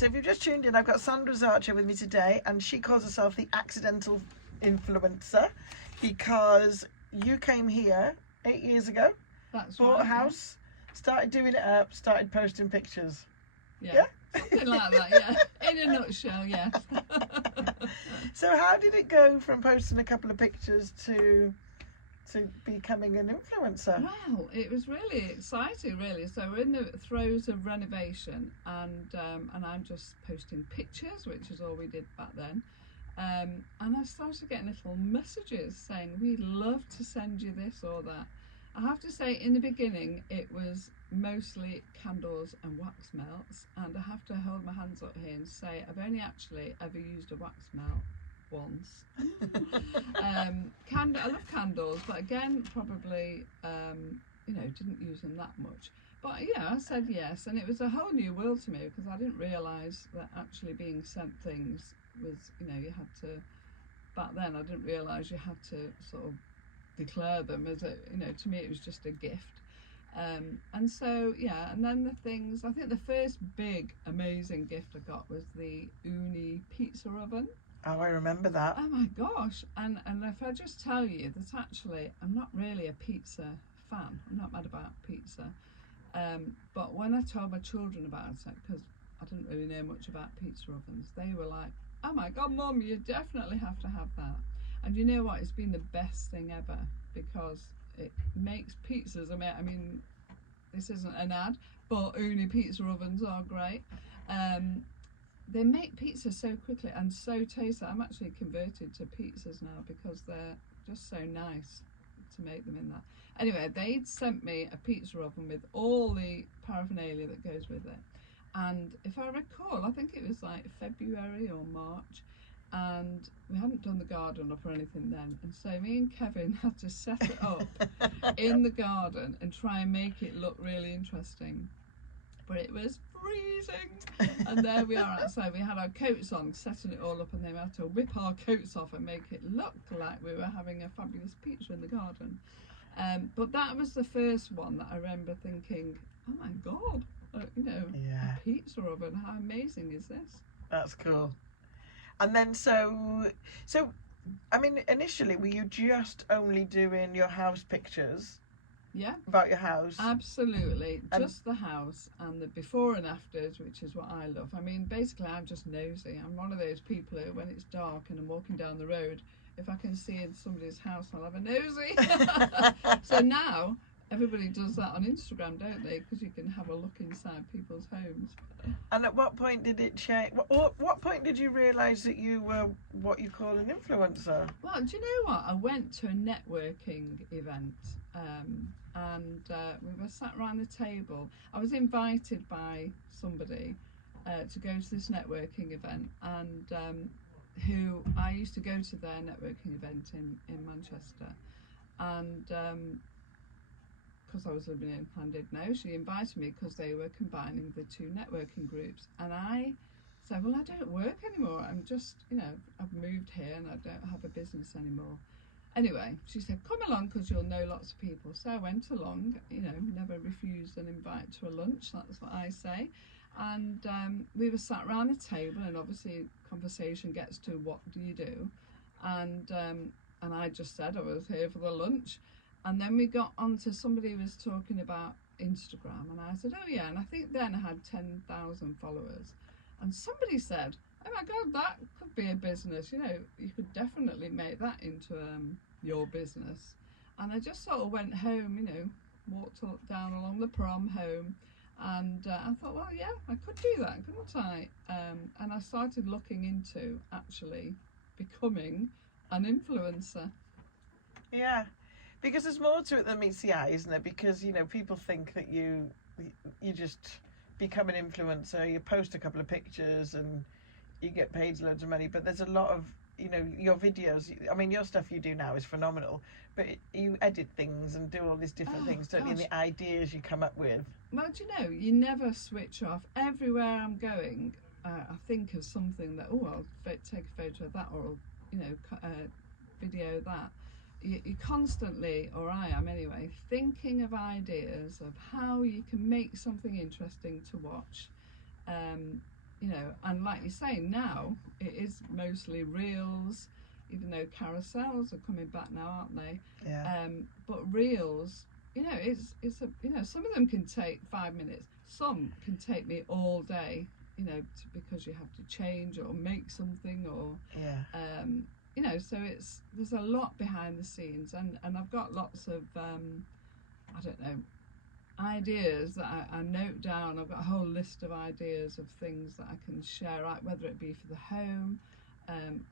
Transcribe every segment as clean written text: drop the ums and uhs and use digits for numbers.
So if you've just tuned in, I've got Sandra Archer with me today, and she calls herself the accidental influencer because you came here 8 years ago, bought a house, started doing it up, started posting pictures. Yeah? Something like that, yeah. In a nutshell, yes. So how did it go from posting a couple of pictures to becoming an influencer? Wow, it was really exciting, really. So we're in the throes of renovation, and I'm just posting pictures, which is all we did back then. And I started getting little messages saying, we'd love to send you this or that. I have to say, in the beginning, it was mostly candles and wax melts, and I have to hold my hands up here and say I've only actually ever used a wax melt once. I love candles, but again, probably didn't use them that much. But yeah, I said yes, and it was a whole new world to me because I didn't realise that actually being sent things was, you had to. Back then, I didn't realise you had to sort of declare them as a, to me it was just a gift. And so yeah, and then the things, I think the first big amazing gift I got was the Uni pizza oven. Oh, I remember that. Oh my gosh. And if I just tell you that actually I'm not really a pizza fan, I'm not mad about pizza, but when I told my children about it, because I didn't really know much about pizza ovens, they were like, oh my god, Mum, you definitely have to have that. And you know what, it's been the best thing ever because it makes pizzas. I mean, this isn't an ad, but Uni pizza ovens are great. They make pizza so quickly and so tasty. I'm actually converted to pizzas now because they're just so nice to make them in that. Anyway, they'd sent me a pizza oven with all the paraphernalia that goes with it. And if I recall, I think it was like February or March, and we hadn't done the garden up or anything then, and so me and Kevin had to set it up in the garden and try and make it look really interesting, but it was freezing. And there we are outside, we had our coats on setting it all up, and then we had to whip our coats off and make it look like we were having a fabulous pizza in the garden. But that was the first one that I remember thinking, oh my god, yeah. a pizza oven, how amazing is this? That's cool. And then so I mean, initially were you just only doing your house pictures? Yeah. About your house? Absolutely. Just the house and the before and afters, which is what I love. I mean, basically I'm just nosy. I'm one of those people who, when it's dark and I'm walking down the road, if I can see in somebody's house, I'll have a nosy. So now everybody does that on Instagram, don't they? Because you can have a look inside people's homes. And at what point did it change? What point did you realise that you were what you call an influencer? Well, do you know what? I went to a networking event, and we were sat around the table. I was invited by somebody to go to this networking event, and who I used to go to their networking event in Manchester, and because I was living in Llandudno, she invited me because they were combining the two networking groups, and I said, well, I don't work anymore, I'm just, I've moved here and I don't have a business anymore. Anyway, she said, come along because you'll know lots of people. So I went along, never refused an invite to a lunch, that's what I say. And we were sat around the table, and obviously conversation gets to what do you do, and I just said I was here for the lunch. And then we got on to somebody who was talking about Instagram, and I said, oh yeah, and I think then I had 10,000 followers. And somebody said, oh my god, that could be a business, you could definitely make that into your business. And I just sort of went home, walked down along the prom home, and I thought, well, yeah, I could do that, couldn't I? And I started looking into actually becoming an influencer. Yeah. Because there's more to it than meets the eye, isn't there? Because, people think that you just become an influencer, you post a couple of pictures and you get paid loads of money, but there's a lot of, your videos, I mean, your stuff you do now is phenomenal, but you edit things and do all these different things, don't you? And the ideas you come up with. Well, do you know, you never switch off. Everywhere I'm going, I think of something that, I'll take a photo of that, or, video that. You constantly, or I am anyway, thinking of ideas of how you can make something interesting to watch, And like you say, now it is mostly reels, even though carousels are coming back now, aren't they? Yeah. But reels, some of them can take 5 minutes. Some can take me all day, because you have to change or make something or, Yeah. so there's a lot behind the scenes, and I've got lots of, I don't know, ideas that I note down. I've got a whole list of ideas of things that I can share out, whether it be for the home.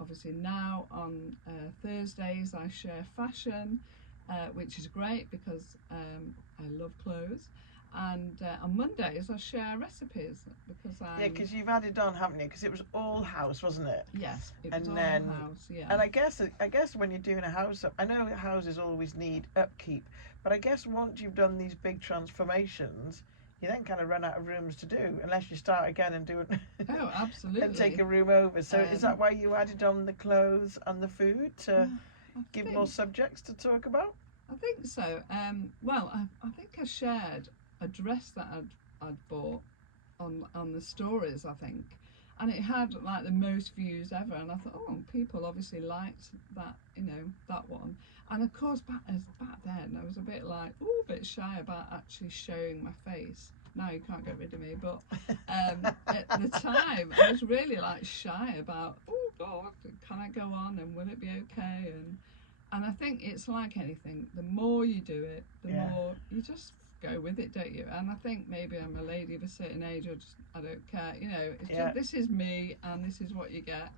Obviously now on Thursdays I share fashion, which is great because I love clothes, and on Mondays I share recipes because Because you've added on, haven't you? Because it was all house, wasn't it? Yes, it was And all then- house, yeah. And I guess when you're doing a house, I know houses always need upkeep, but I guess once you've done these big transformations, you then kind of run out of rooms to do unless you start again and do it. Oh, absolutely. And take a room over. So is that why you added on the clothes and the food to give more subjects to talk about? I think so. Well, I think I shared a dress that I'd bought on the stories, I think, and it had like the most views ever, and I thought, oh, people obviously liked that, that one. And of course back then I was a bit shy about actually showing my face. Now you can't get rid of me, but at the time I was really like shy about, oh God, can I go on and will it be okay? And I think it's like anything, the more you do it, the more you just go with it, don't you? And I think maybe I'm a lady of a certain age, or just, I don't care, it's just, this is me and this is what you get.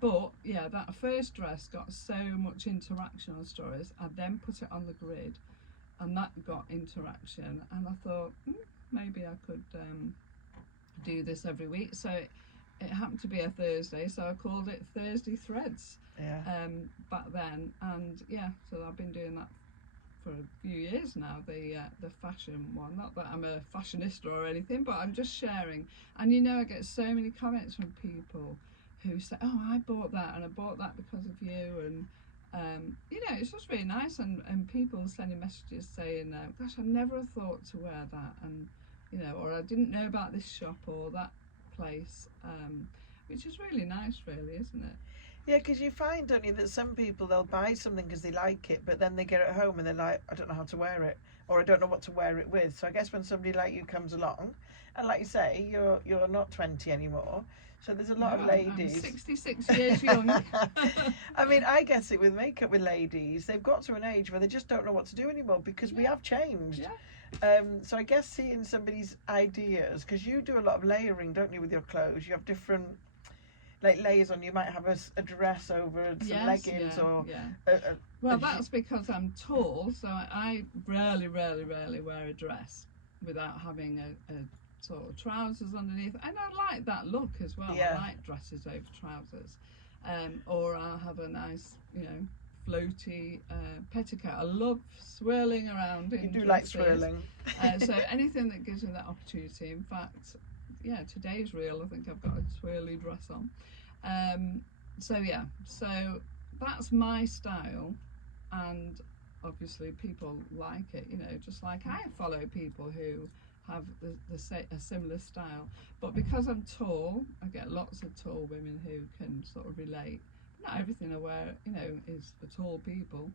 But yeah, that first dress got so much interaction on stories. I then put it on the grid and that got interaction, and I thought maybe I could do this every week. So it happened to be a Thursday, so I called it Thursday Threads back then, and so I've been doing that for a few years now, the fashion one. Not that I'm a fashionista or anything, but I'm just sharing. And I get so many comments from people who say, oh, I bought that and I bought that because of you, and it's just really nice, and people sending messages saying, gosh, I never have thought to wear that, and or I didn't know about this shop or that place, which is really nice, really, isn't it? Yeah, because you find, don't you, that some people, they'll buy something because they like it, but then they get it home and they're like, I don't know how to wear it, or I don't know what to wear it with. So I guess when somebody like you comes along, and like you say, you're not 20 anymore, so there's a lot of ladies. I'm 66 years young. I mean, I guess it with makeup with ladies, they've got to an age where they just don't know what to do anymore because we have changed. So I guess seeing somebody's ideas, because you do a lot of layering, don't you, with your clothes? You have different layers on. You might have a dress over some leggings or well, that's because I'm tall, so I rarely wear a dress without having a sort of trousers underneath, and I like that look as well. I like dresses over trousers, or I'll have a nice floaty petticoat. I love swirling around in You do dresses. like swirling. So anything that gives me that opportunity. In fact, today's reel, I think I've got a swirly dress on. So that's my style, and obviously people like it, just like I follow people who have a similar style. But because I'm tall, I get lots of tall women who can sort of relate. Not everything I wear, is for tall people.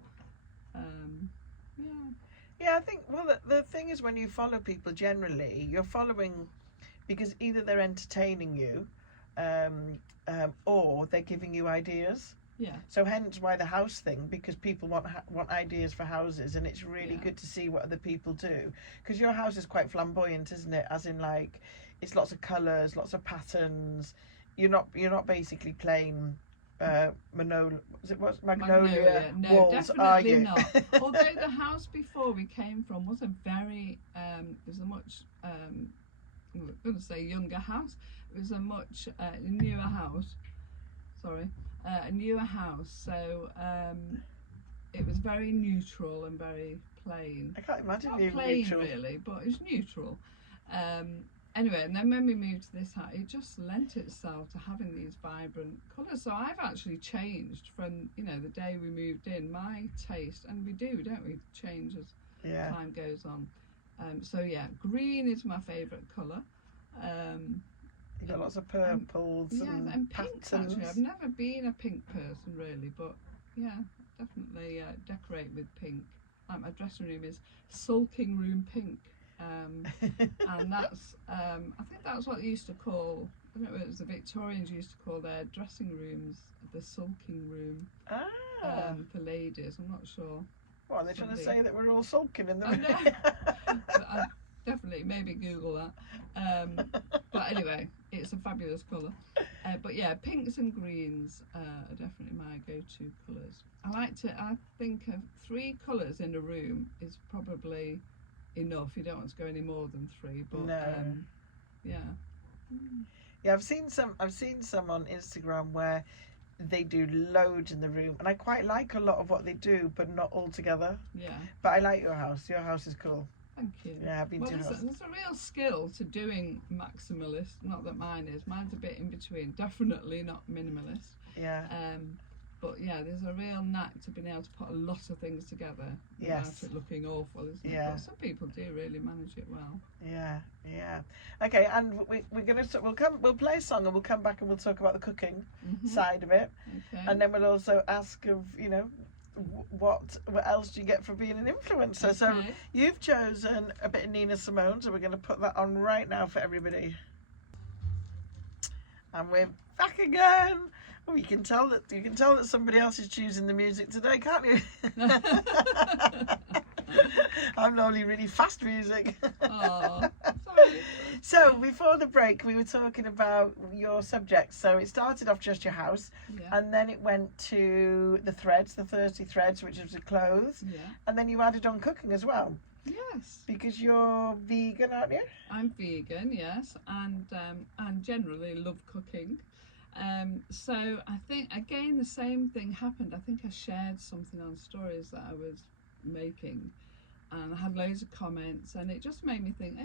Yeah, I think, well, the thing is, when you follow people, generally you're following because either they're entertaining you, or they're giving you ideas. So hence why the house thing, because people want ideas for houses, and it's really good to see what other people do, because your house is quite flamboyant, isn't it? As in, like, it's lots of colours, lots of patterns. You're not basically plain magnolia No, walls, definitely are you? not. Although the house before we came from was a very was a much I'm going to say younger house. It was a much newer house. Sorry, a newer house. So it was very neutral and very plain. I can't imagine Not you plain neutral. really, but it's neutral. Anyway, and then when we moved to this house, it just lent itself to having these vibrant colours. So I've actually changed from, the day we moved in, my taste, and we do, don't we, change as time goes on. So green is my favourite colour. You got lots of purples Yeah, and pinks patterns. actually. I've never been a pink person really, but yeah, definitely decorate with pink. Like my dressing room is sulking room pink, and that's I think that's what they used to call. I don't know, it was the Victorians used to call their dressing rooms the sulking room for ladies. I'm not sure. What, are they trying to say that we're all sulking in the I room? I definitely maybe Google that. But anyway, it's a fabulous colour. But yeah, pinks and greens are definitely my go-to colours. I think of 3 colours in a room is probably enough. You don't want to go any more than 3. But No. yeah. Yeah, I've seen some on Instagram where they do loads in the room, and I quite like a lot of what they do, but not all together. Yeah. But I like your house. Your house is cool. Thank you. Yeah, I've been to your house. There's a real skill to doing maximalist. Not that mine is. Mine's a bit in between. Definitely not minimalist. Yeah. But yeah, there's a real knack to being able to put a lot of things together without it looking awful, isn't it? But some people do really manage it well. Yeah, yeah. Okay, and we're gonna we'll play a song and we'll come back and we'll talk about the cooking side of it, and then we'll also ask of what else do you get for being an influencer. Okay. So you've chosen a bit of Nina Simone, so we're going to put that on right now for everybody. And we're back again. Oh, you can tell that somebody else is choosing the music today, can't you? I'm normally really fast music. Oh, sorry. So before the break, we were talking about your subjects. So it started off just your house, and then it went to the Thursday threads, which is the clothes, and then you added on cooking as well. Yes. Because you're vegan, aren't you? I'm vegan, yes, and generally love cooking. So I think again the same thing happened. I think I shared something on stories that I was making, and I had loads of comments, and it just made me think,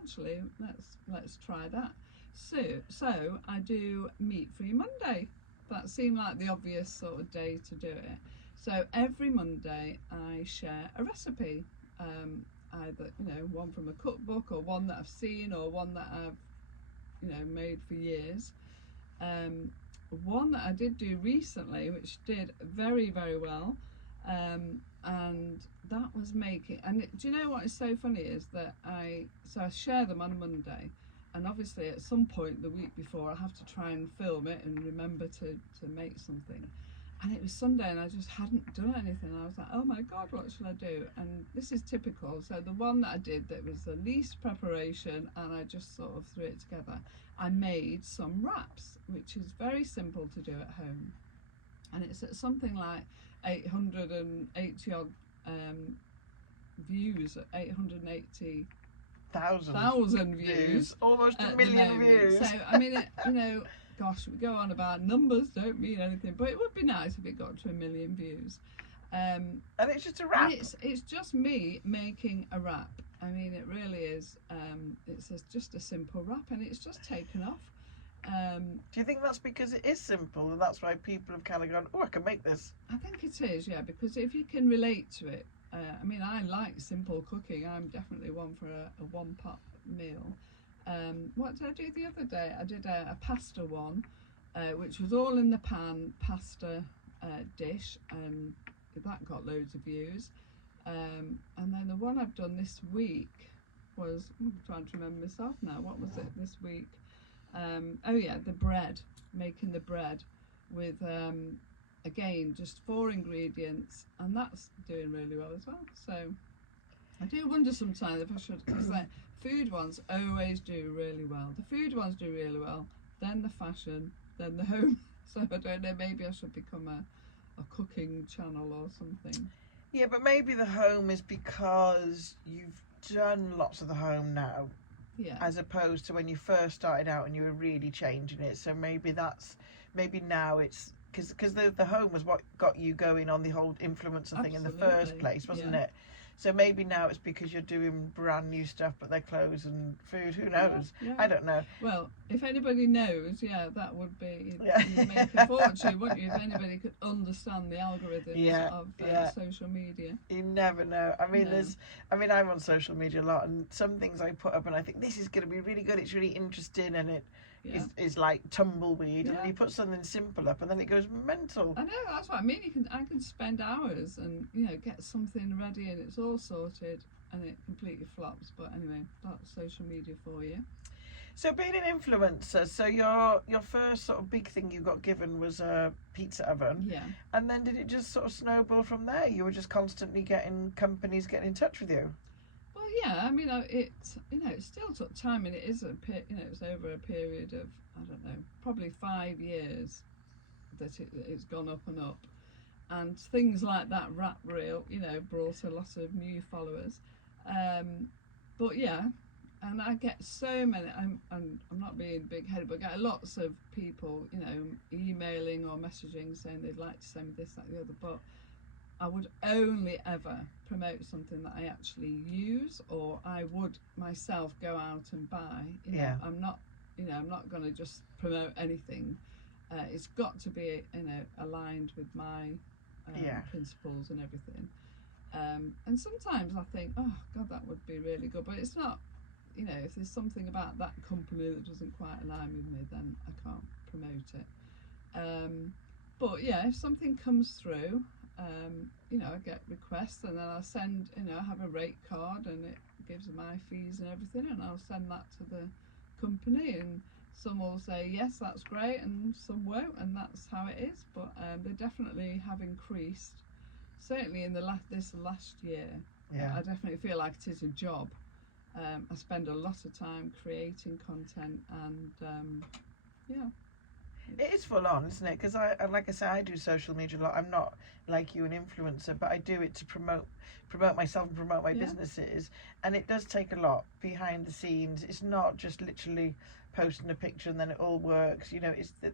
actually let's try that. So I do Meat Free Monday. That seemed like the obvious sort of day to do it. So every Monday I share a recipe, either one from a cookbook or one that I've seen or one that I've made for years. One that I did do recently, which did very, very well, and that was making. And do you know what is so funny is that I share them on a Monday, and obviously at some point the week before I have to try and film it and remember to make something. And it was Sunday and I just hadn't done anything. I was like, oh my God, what shall I do? And this is typical. So the one that I did that was the least preparation, and I just sort of threw it together. I made some wraps, which is very simple to do at home. And it's at something like 880 odd views, 880,000 views. Almost a million views. So, I mean, gosh, we go on about numbers, don't mean anything, but it would be nice if it got to 1 million views. And it's just a wrap. It's just me making a wrap. I mean, it really is. It's just a simple wrap, and it's just taken off. Do you think that's because it is simple, and that's why people have kind of gone, oh, I can make this? I think it is, yeah, because if you can relate to it. I mean, I like simple cooking. I'm definitely one for a one-pot meal. What did I do the other day? I did a pasta one, which was all in the pan pasta dish, and that got loads of views. And then the one I've done this week was, I'm trying to remember myself now, what was it this week? Oh yeah, the bread, making the bread with, again, just 4 ingredients, and that's doing really well as well. So I do wonder sometimes if I should, because like food ones always do really well. The food ones do really well, then the fashion, then the home. So I don't know, maybe I should become a cooking channel or something. Yeah, but maybe the home is because you've done lots of the home now. Yeah. As opposed to when you first started out and you were really changing it. So maybe now it's because the home was what got you going on the whole influencer thing in the first place, wasn't it? So maybe now it's because you're doing brand new stuff, but they're clothes and food. Who knows? Yeah. I don't know. Well, if anybody knows, that would be, you'd make a fortune, wouldn't you? If anybody could understand the algorithms of social media. You never know. I mean, I'm on social media a lot, and some things I put up and I think this is going to be really good. It's really interesting, and Yeah. is like tumbleweed, and Yeah. then you put something simple up, and then it goes mental. I know, that's what I mean. I can spend hours and get something ready and it's all sorted, and it completely flops. But anyway, that's social media for you. So being an influencer, so your first sort of big thing you got given was a pizza oven, Yeah. and then did it just sort of snowball from there? You were just constantly getting companies getting in touch with you. Well, yeah. I mean, it it still took time, and it is it's over a period of, I don't know, probably 5 years that it's gone up and up, and things like that rap reel, brought a lot of new followers. But yeah, and I get so many. I'm not being big-headed, but I get lots of people, emailing or messaging saying they'd like to send me this, that, the other. But I would only ever promote something that I actually use, or I would myself go out and buy. Yeah. I'm not going to just promote anything. It's got to be, aligned with my principles and everything. And sometimes I think, oh God, that would be really good, but it's not. If there's something about that company that doesn't quite align with me, then I can't promote it. But yeah, if something comes through, I get requests, and then I send, I have a rate card, and it gives my fees and everything, and I'll send that to the company, and some will say yes, that's great, and some won't, and that's how it is. But they definitely have increased, certainly in this last year. Yeah. I definitely feel like it is a job. I spend a lot of time creating content, and It is full on, isn't it? Because like I say, I do social media a lot. I'm not like you, an influencer, but I do it to promote myself and promote my businesses. And it does take a lot behind the scenes. It's not just literally posting a picture and then it all works.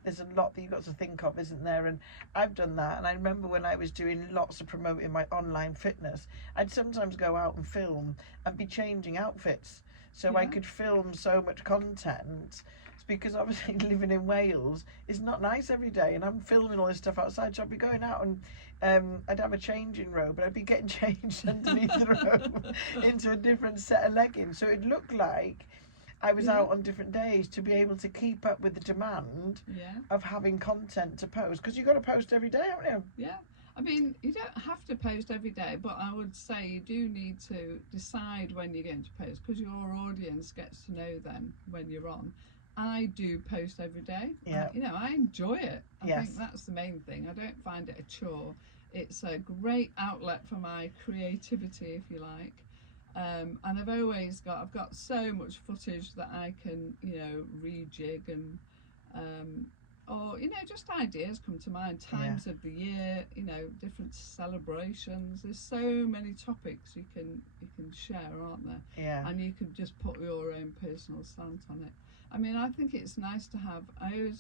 There's a lot that you've got to think of, isn't there? And I've done that. And I remember when I was doing lots of promoting my online fitness, I'd sometimes go out and film and be changing outfits. So I could film so much content, because obviously living in Wales is not nice every day, and I'm filming all this stuff outside, so I'd be going out and I'd have a changing robe, but I'd be getting changed underneath the robe into a different set of leggings, so it looked like I was out on different days to be able to keep up with the demand of having content to post, because you've got to post every day, haven't you? Yeah. I mean, you don't have to post every day, but I would say you do need to decide when you're going to post, because your audience gets to know then when you're on. I do post every day. Yeah. I enjoy it. I Yes. think that's the main thing. I don't find it a chore. It's a great outlet for my creativity, if you like. And I've got so much footage that I can, rejig, and or just ideas come to mind, times of the year, different celebrations. There's so many topics you can share, aren't there? Yeah. And you can just put your own personal slant on it. I mean, I think it's nice to have. I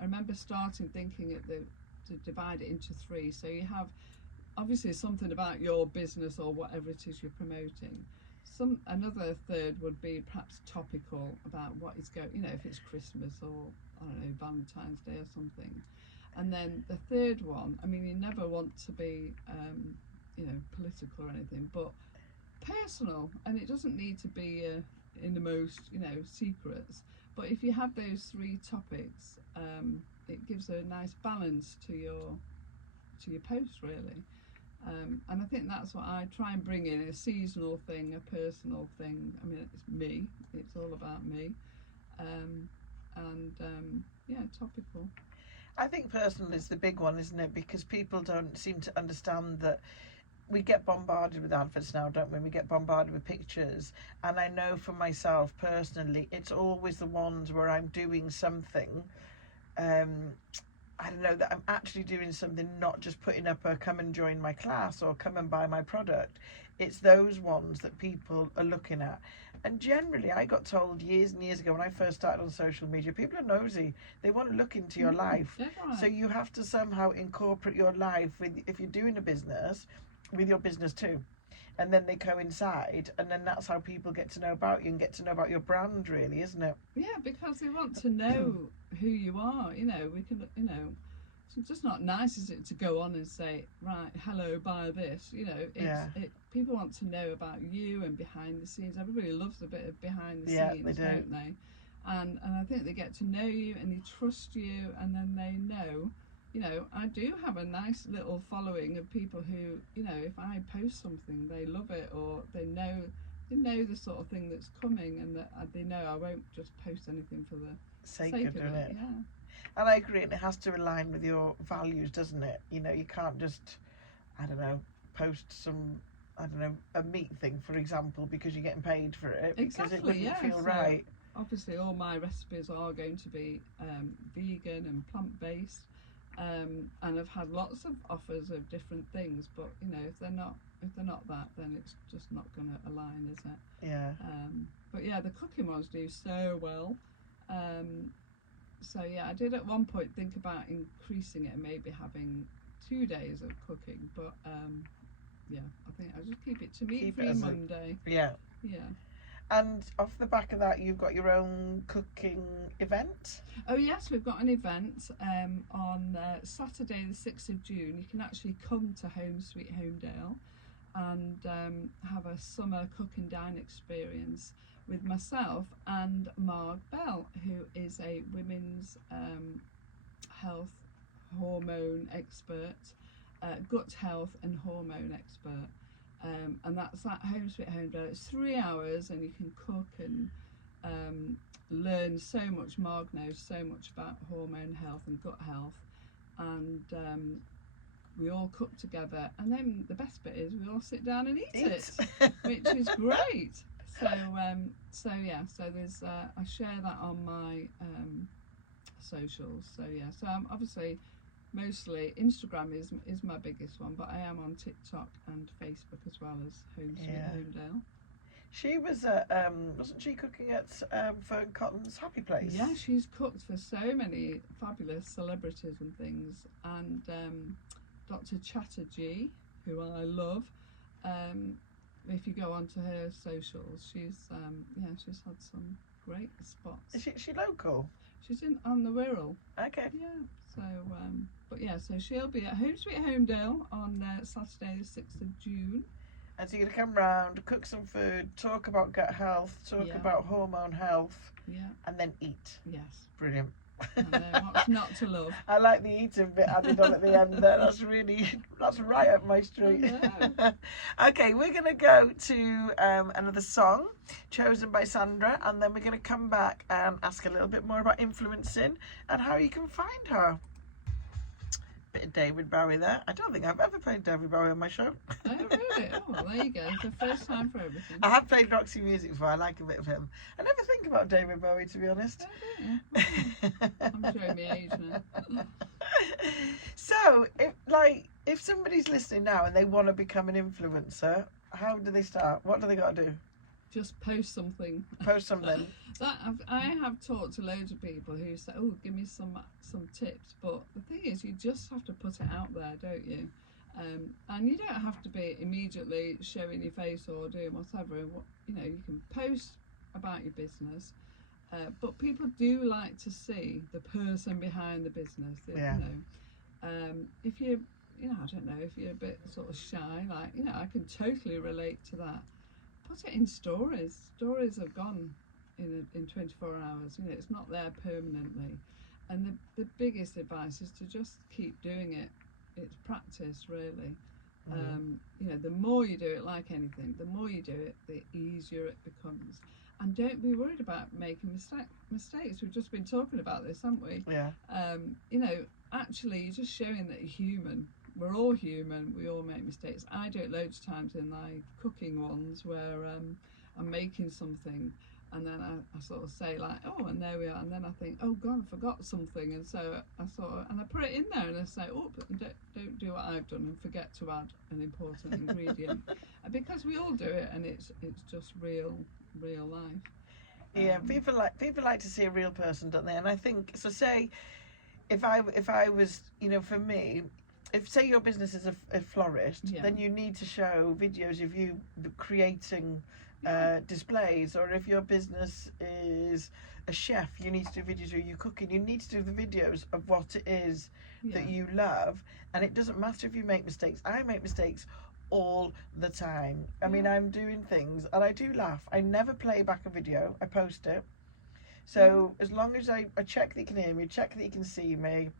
remember starting thinking to divide it into three. So you have obviously something about your business or whatever it is you're promoting. Another third would be perhaps topical about what is going. If it's Christmas or I don't know, Valentine's Day or something. And then the third one. I mean, you never want to be political or anything, but personal, and it doesn't need to be in the most secrets. But if you have those three topics, it gives a nice balance to your post, really. And I think that's what I try and bring in: a seasonal thing, a personal thing. I mean, it's me. It's all about me. Topical. I think personal is the big one, isn't it? Because people don't seem to understand that we get bombarded with adverts now, don't we? We get bombarded with pictures, and I know for myself personally, it's always the ones where I'm doing something. I don't know, that I'm actually doing something, not just putting up a come and join my class or come and buy my product. It's those ones that people are looking at. And generally, I got told years and years ago when I first started on social media, people are nosy. They want to look into your life. Definitely. So you have to somehow incorporate your life with, if you're doing a business, with your business too. And then they coincide, and then that's how people get to know about you and get to know about your brand, really, isn't it? Yeah, because they want to know who you are. We can, it's just not nice, is it, to go on and say, right, hello, buy this. People want to know about you and behind the scenes. Everybody loves a bit of behind the scenes, don't they? and I think they get to know you and they trust you, and then they know, you know, I do have a nice little following of people who, you know, if I post something, they love it, or they know the sort of thing that's coming, and that they know I won't just post anything for the Sake sake of of doing it. it. Yeah. And I agree, and it has to align with your values, doesn't it? You know, you can't just, I don't know, post some, I don't know, a meat thing, for example, because you're getting paid for it, because Exactly, it wouldn't yeah. feel So, right. obviously, all my recipes are going to be vegan and plant-based, and I've had lots of offers of different things. But you know, if they're not that, then it's just not going to align, is it? Yeah. But yeah, the cooking ones do so well. So yeah, I did at one point think about increasing it and maybe having 2 days of cooking, but yeah, I think I'll just keep it to meat free Monday. Yeah. Yeah. And off the back of that, you've got your own cooking event. Oh yes, we've got an event on Saturday the 6th of June. You can actually come to Home Sweet Holmedale and have a summer cook and dine experience with myself and Marg Bell, who is a women's health hormone expert, gut health and hormone expert. And that's at Home Sweet Holmedale. It's 3 hours, and you can cook and learn so much. Marg knows so much about hormone health and gut health, and we all cook together. And then the best bit is we all sit down and eat it, which is great. So yeah, so there's I share that on my socials. So yeah, so I'm obviously. Mostly Instagram is my biggest one, but I am on TikTok and Facebook as well as Home Sweet Holmedale. She was wasn't she cooking at Fern Cotton's Happy Place? Yeah, she's cooked for so many fabulous celebrities and things, and Dr. Chatterjee, who I love. If you go onto her socials, she's had some great spots. Is she local? She's on the Wirral. Okay. Yeah. So, but yeah, so she'll be at Home Sweet Holmedale on Saturday the 6th of June. And so you're going to come round, cook some food, talk about gut health, talk about hormone health, and then eat. Yes. Brilliant. I know, what's not to love? I like the eating bit added on at the end there. That's right up my street. Okay, we're going to go to another song chosen by Sandra, and then we're going to come back and ask a little bit more about influencing and how you can find her. Bit of David Bowie there. I don't think I've ever played David Bowie on my show. Oh, really? Oh, well, there you go. It's the first time for everything. I have played Roxy music before. I like a bit of him. I never think about David Bowie, to be honest. Oh, do you? I'm showing my age now. So, if somebody's listening now and they want to become an influencer, how do they start? What do they got to do? Just post something. Post something. I have talked to loads of people who say, "Oh, give me some tips," but the thing is, you just have to put it out there, don't you? And you don't have to be immediately showing your face or doing whatever. You know, you can post about your business, but people do like to see the person behind the business. Yeah. You know, if you know, I don't know, if you're a bit sort of shy, like, you know, I can totally relate to that. Put it in stories. Stories are gone in 24 hours. You know, it's not there permanently. And the biggest advice is to just keep doing it. It's practice, really. You know, the more you do it, like anything, the more you do it, the easier it becomes. And don't be worried about making mistakes. We've just been talking about this, haven't we? Yeah. You know, actually, you're just showing that you're human. We're all human. We all make mistakes. I do it loads of times in my cooking ones where I'm making something, and then I sort of say like, oh, and there we are, and then I think, oh God, I forgot something, and so I put it in there, and I say, oh, but don't do what I've done and forget to add an important ingredient, because we all do it, and it's just real life. Yeah, people like to see a real person, don't they? And I think so. Say, if I was, you know, for me, if say your business is a florist, then you need to show videos of you creating displays, or if your business is a chef, you need to do videos of you cooking. You need to do the videos of what it is that you love, and it doesn't matter if you make mistakes. I make mistakes all the time. I mean, I'm doing things and I do laugh. I never play back a video. I post it So as long as I check that you can hear me, check that you can see me,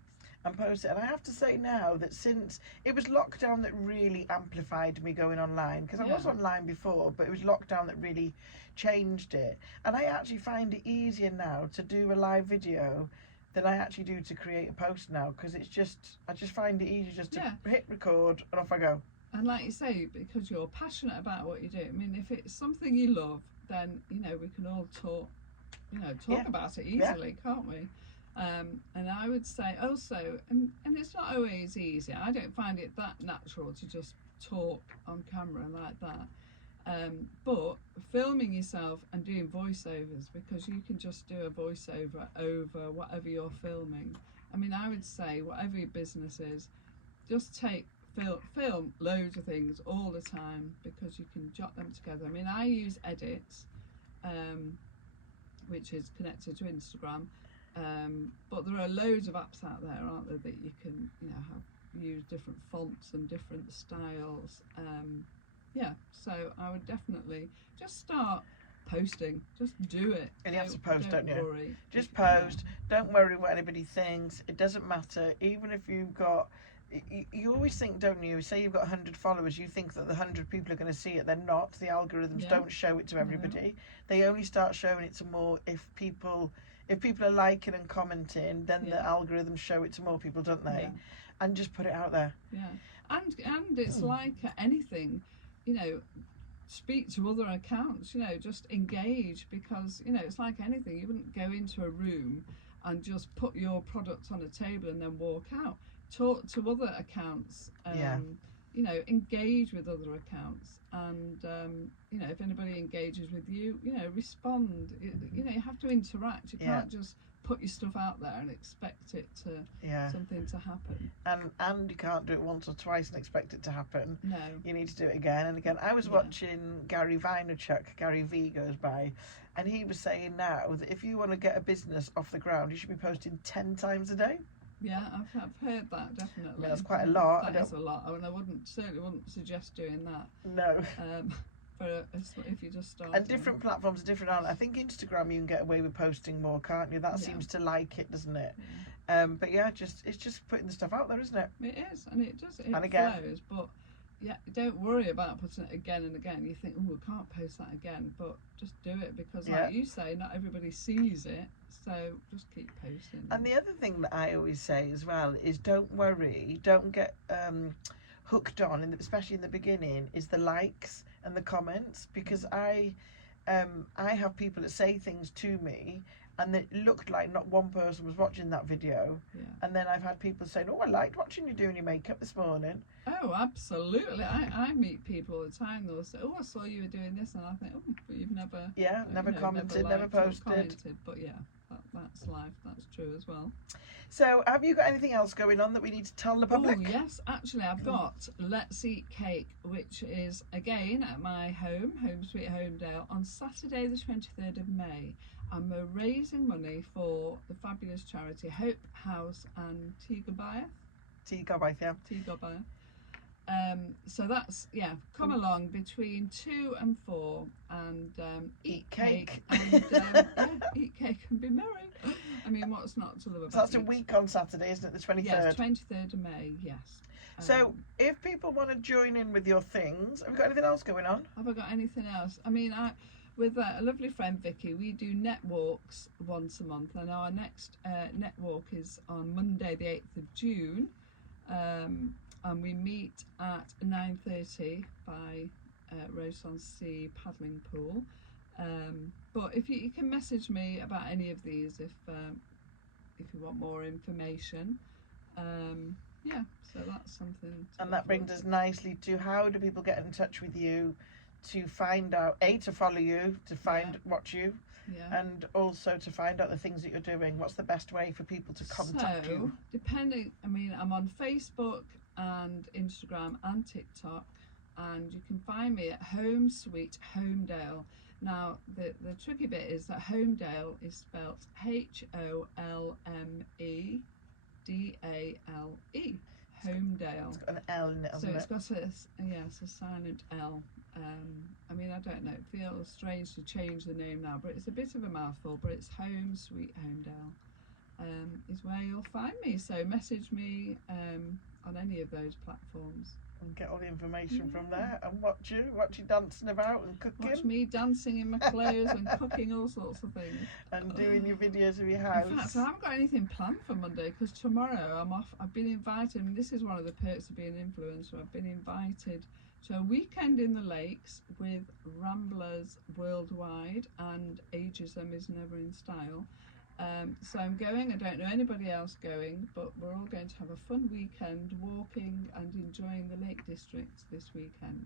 and post it. And I have to say now that since it was lockdown that really amplified me going online, because I was online before, but it was lockdown that really changed it. And I actually find it easier now to do a live video than I actually do to create a post now, because I just find it easier just to hit record and off I go. And like you say, because you're passionate about what you do, I mean, if it's something you love, then, you know, we can all talk about it easily, can't we? And I would say also, and it's not always easy, I don't find it that natural to just talk on camera like that. But filming yourself and doing voiceovers, because you can just do a voiceover over whatever you're filming. I mean, I would say whatever your business is, just film loads of things all the time, because you can jot them together. I mean, I use Edits, which is connected to Instagram, but there are loads of apps out there, aren't there, that you can, you know, use different fonts and different styles. So I would definitely just start posting, just do it. And you have to post, don't you? Worry. Just post. Don't worry what anybody thinks. It doesn't matter. Even if you've got, you always think, don't you, say you've got 100 followers, you think that the 100 people are going to see it. They're not. The algorithms don't show it to everybody. They only start showing it to more if people are liking and commenting, then the algorithms show it to more people, don't they? And just put it out there. And it's like anything, you know, speak to other accounts, you know, just engage, because, you know, it's like anything. You wouldn't go into a room and just put your product on a table and then walk out. Talk to other accounts, you know, engage with other accounts, and you know, if anybody engages with you, you know, respond. You know, you have to interact. You can't just put your stuff out there and expect it to something to happen. And you can't do it once or twice and expect it to happen. No, you need to do it again and again. I was watching Gary Vaynerchuk, Gary V goes by, and he was saying now that if you want to get a business off the ground, you should be posting 10 times a day. Yeah, I've heard that, definitely. I mean, that's quite a lot. That is a lot. I mean, I certainly wouldn't suggest doing that. No. But if you just start. And different platforms are different, aren't they? I think Instagram you can get away with posting more, can't you? That seems to like it, doesn't it? But it's just putting the stuff out there, isn't it? It is, and it does. It flows, but don't worry about putting it again and again. You think, oh, I can't post that again, but just do it, because, like you say, not everybody sees it. So just keep posting. And the other thing that I always say as well is, don't worry, don't get hooked on, especially in the beginning, is the likes and the comments, because I have people that say things to me and it looked like not one person was watching that video, and then I've had people saying, oh, I liked watching you doing your makeup this morning. Oh, absolutely. I meet people all the time, they'll say, oh, I saw you were doing this, and I think, oh, but you've never never commented, never posted. But that's life, that's true as well. So have you got anything else going on that we need to tell the public? Oh yes, actually I've got Let's Eat Cake, which is again at my home sweet Holmedale, on Saturday the 23rd of May, and we're raising money for the fabulous charity Hope House and Tea Goodbye. So that's come along between 2 and 4 and eat cake and eat cake and be merry. I mean, what's not to love about it? So that's a week on Saturday, isn't it? The 23rd. Yes, 23rd of May. Yes. So if people want to join in with your things, have we got anything else going on? Have I got anything else? I mean, with a lovely friend Vicky, we do net walks once a month, and our next net walk is on Monday the 8th of June. And we meet at 9:30 by Rose-on-Sea paddling pool. But if you can message me about any of these if you want more information. So that's something. And that brings us nicely to, how do people get in touch with you to find out, to follow you, to watch you, and also to find out the things that you're doing? What's the best way for people to contact you? I'm on Facebook and Instagram and TikTok, and you can find me at Home Sweet Holmedale. Now the tricky bit is that Holmedale is spelt Holmedale, Holmedale. It's got an L in it, hasn't so it? it's got a silent L. I mean, I don't know, it feels strange to change the name now, but it's a bit of a mouthful, but it's Home Sweet Holmedale is where you'll find me. So message me on any of those platforms. And get all the information from there, and watch you dancing about and cooking. Watch me dancing in my clothes and cooking all sorts of things. And doing your videos of your house. In fact, I haven't got anything planned for Monday because tomorrow I'm off. I've been invited, and this is one of the perks of being an influencer. I've been invited to a weekend in the lakes with Ramblers Worldwide and Ageism is Never in Style. So I'm going. I don't know anybody else going, but we're all going to have a fun weekend walking and enjoying the Lake District this weekend.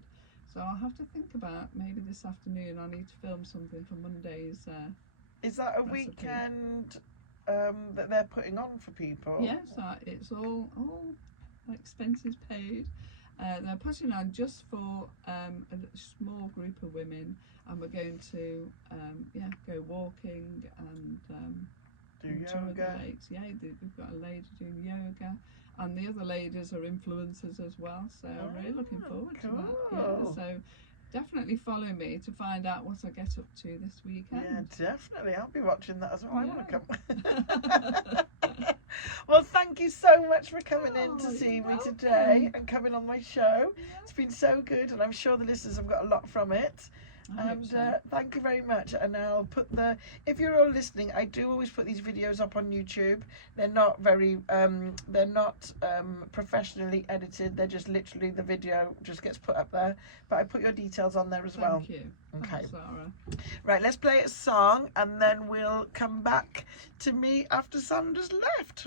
So I'll have to think about maybe this afternoon I need to film something for Monday's Is that a recipe. weekend that they're putting on for people? Yes, it's all expenses paid. They're putting on just for a small group of women, and we're going to go walking and Do enjoy yoga. the lakes. Yeah, we've got a lady doing yoga, and the other ladies are influencers as well. So I'm really looking forward to that. Yeah, cool. so definitely follow me to find out what I get up to this weekend. Yeah, definitely. I'll be watching that as well. I want to Yeah. come. Well, thank you so much for coming in to Oh, see you're me welcome. today and coming on my show. Yeah. It's been so good, and I'm sure the listeners have got a lot from it. I hope And so. thank you very much. And I'll put if you're all listening, I do always put these videos up on YouTube. They're not very professionally edited. They're just literally the video just gets put up there, but I put your details on there as well. Thank you. Okay. Thanks, Sarah. Right, let's play a song and then we'll come back to me after Sandra's left.